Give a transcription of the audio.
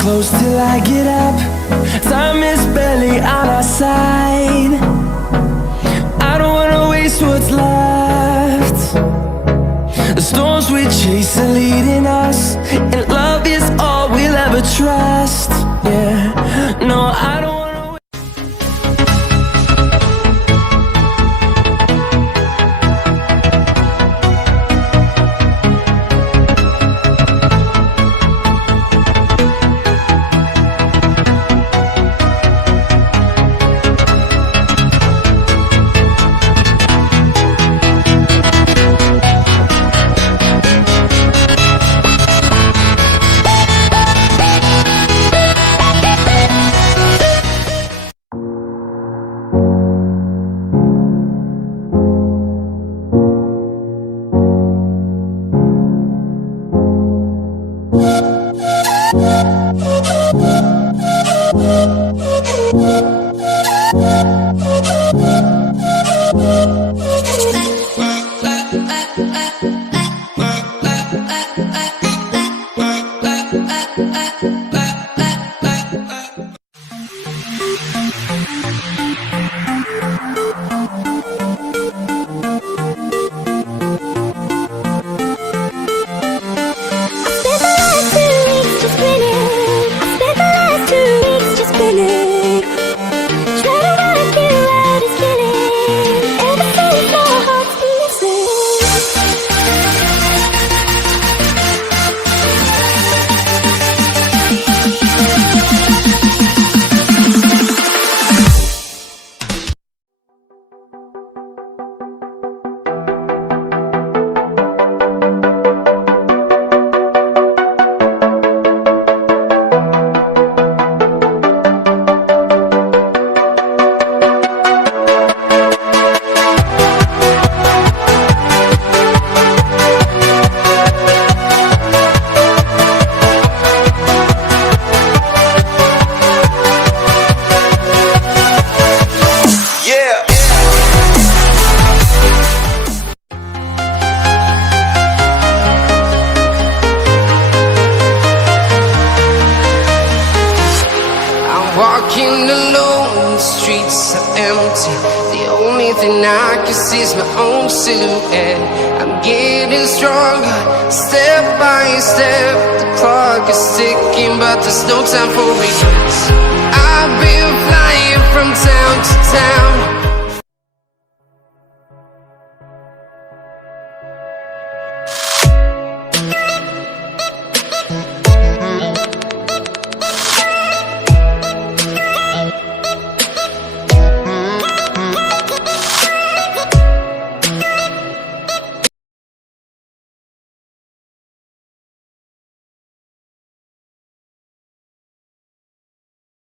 close till I get up. Time is barely on our side. I don't wanna waste what's left. The storms we chase are leading us, and love is all we'll ever trust. Yeah, no, I don't. Walking alone, the streets are empty. The only thing I can see is my own silhouette. I'm getting stronger, step by step. The clock is ticking, but there's no time for regrets. I've been flying from town to town,